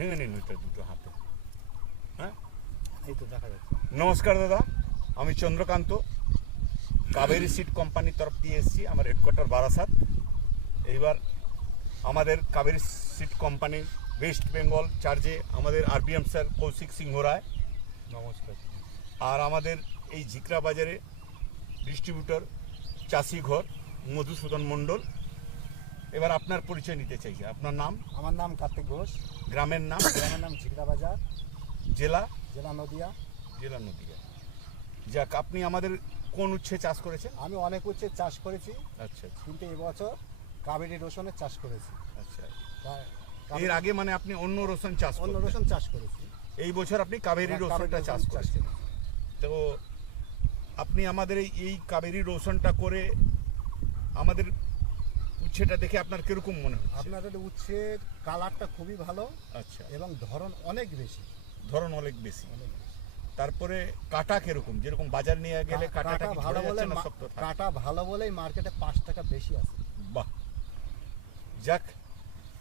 ভেঙে নিন ওইটা দুটো হাতে। হ্যাঁ, এই তো দেখা যাচ্ছে। নমস্কার দাদা, আমি চন্দ্রকান্ত, কাবেরী সিড কোম্পানির তরফ দিয়ে এসেছি, আমার হেডকোয়ার্টার বারাসাত। এইবার আমাদের কাবেরী সিড কোম্পানির ওয়েস্ট বেঙ্গল চার্জে আমাদের আরবিএম স্যার কৌশিক সিংহ রায়, নমস্কার। আর আমাদের এই ঝিকরা বাজারে ডিস্ট্রিবিউটর চাষি ঘর মধুসূদন মণ্ডল। এবার আপনার পরিচয় নিতে চাইছি। আপনার নাম? আমার নাম কার্তিক ঘোষ। গ্রামের নাম? গ্রামের নাম ঝিকরা বাজার, জেলা? জেলা নদিয়া। জেলা নদিয়া। যাক, আপনি আমাদের কোন উচ্ছে চাষ করেছেন? আমি অনেক উচ্ছে চাষ করেছি, আচ্ছা আচ্ছা কিন্তু এবছর কাবেরী রসুনের চাষ করেছি। আচ্ছা। কাবেরী- এর আগে মানে আপনি অন্য রসুন চাষ অন্য করতেন। রসুন চাষ করেছি। এই বছর আপনি কাবেরী হ্যাঁ, রসুনটা কাবেরী চাষ রসুন করেছেন। তো আপনি আমাদের এই কাবেরী রসুনটা করে আমাদের উচ্ছেটা দেখে আপনার কিরকম মনে হচ্ছে? আপনাদের উচ্ছের কালারটা খুবই ভালো আচ্ছা, এবং ধরন অনেক বেশি। ধরন অনেক বেশি। অনেক বেশি। তারপরে কাটা কিরকম, যেরকম বাজার নিয়ে গেলে কাটাটা কি ভালো ঝরে বলে যাচ্ছে না শক্ত থাকে? কাটা ভালো বলেই মার্কেটে 5 টাকা বেশি আছে। বাহ, যাক।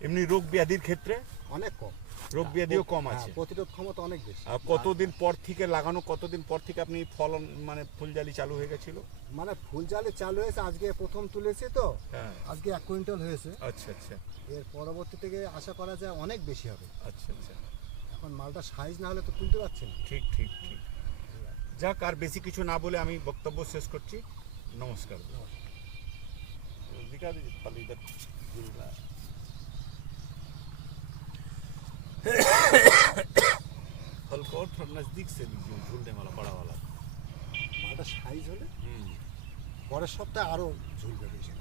এমনি রোগ ব্যাধির ক্ষেত্রে অনেক কম। রোগ ব্যাধিও কম হ্যাঁ, আছে। প্রতিরোধ ক্ষমতা অনেক বেশি। আর কতদিন পর থেকে লাগানো, কতদিন পর থেকে আপনি ফলন মানে ফুলজালি চালু হয়ে গেছিল? মানে ফুল জালি চালু হয়েছে, আজকে প্রথম তুলেছি তো, হ্যাঁ। আজকে 1 কুইন্টাল হয়েছে। আচ্ছা আচ্ছা এর পরবর্তী থেকে আশা করা যায় অনেক বেশি হবে। আচ্ছা আচ্ছা, এখন মালটা সাইজ না হলে তো তুলতে পারছি না। ঠিক ঠিক ঠিক। যাক, আর বেশি কিছু না বলে আমি বক্তব্য শেষ করছি। नमस्कार। दिखा दीजिए फल इधर झूल रहा है। फल को और थोड़ा नजदीक से लीजिए, झूलने वाला बड़ा वाला। মালটা সাইজ হলে পরের সপ্তাহে আরো ঝুলবে বেশি।